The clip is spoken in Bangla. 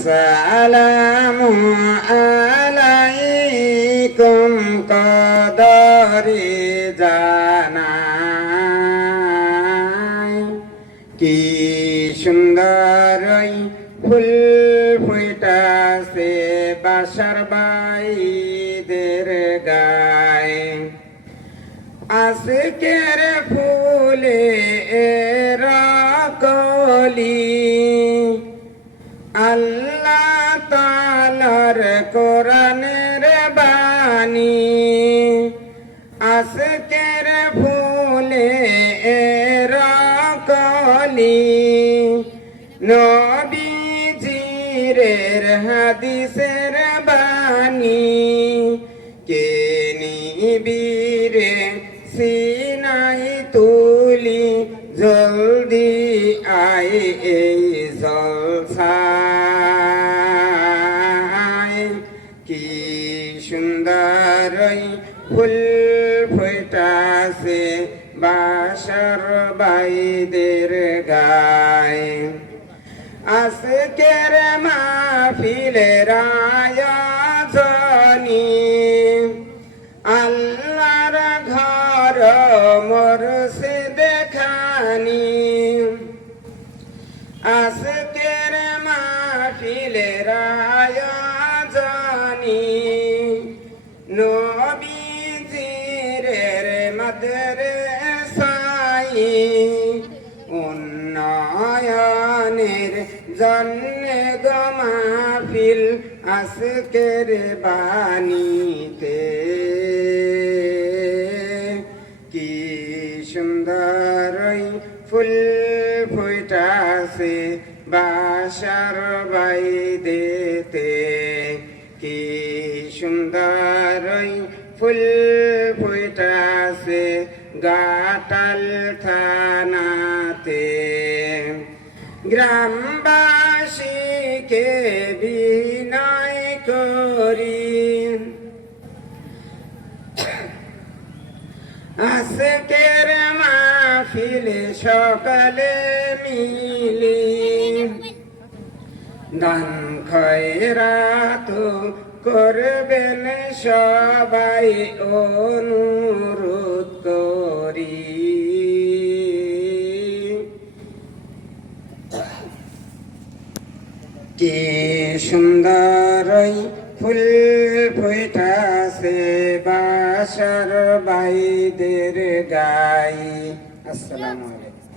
আসসালামু আলাইকুম কদরে জানাই কি সুন্দর ফুল ফুটাছে বাসার বাইদের গায়ে আজকের ফুলে কলি আল্লাহ তাআলার কোরআনের বাণী আজকের ফুলে কলি নবীজির হাদিসের বাণী কে নিবিরে সিনাই তুলি জলদি আয় এই জলসায় কি সুন্দর ফুল ফুটাছে বাসার বাইদের গায়ে আজকের মাহফিলের আয়োজনী আল্লাহর ঘর মুর্শিদ খানি আজকের মাহফিলের আয়োজনী নবীজির মাদ্রাসায় উন্নয়নের জন্যে গো মাহফিল আজকের বাণীতে কি সুন্দর ফুল ফুটাছে বাসার বাইদেতে কি সুন্দর ফুল ফুটাছে গাটাল থানাতে গ্রামবাসীকে বিনয় করি আজকের মাহফিলে সকলে মিলি দান খয়রাত করবেন সবাই অনুরোধ করি কি সুন্দর ফুল ফুটাছে বাসার বাইদের গায়ে। আসসালামু আলাইকুম।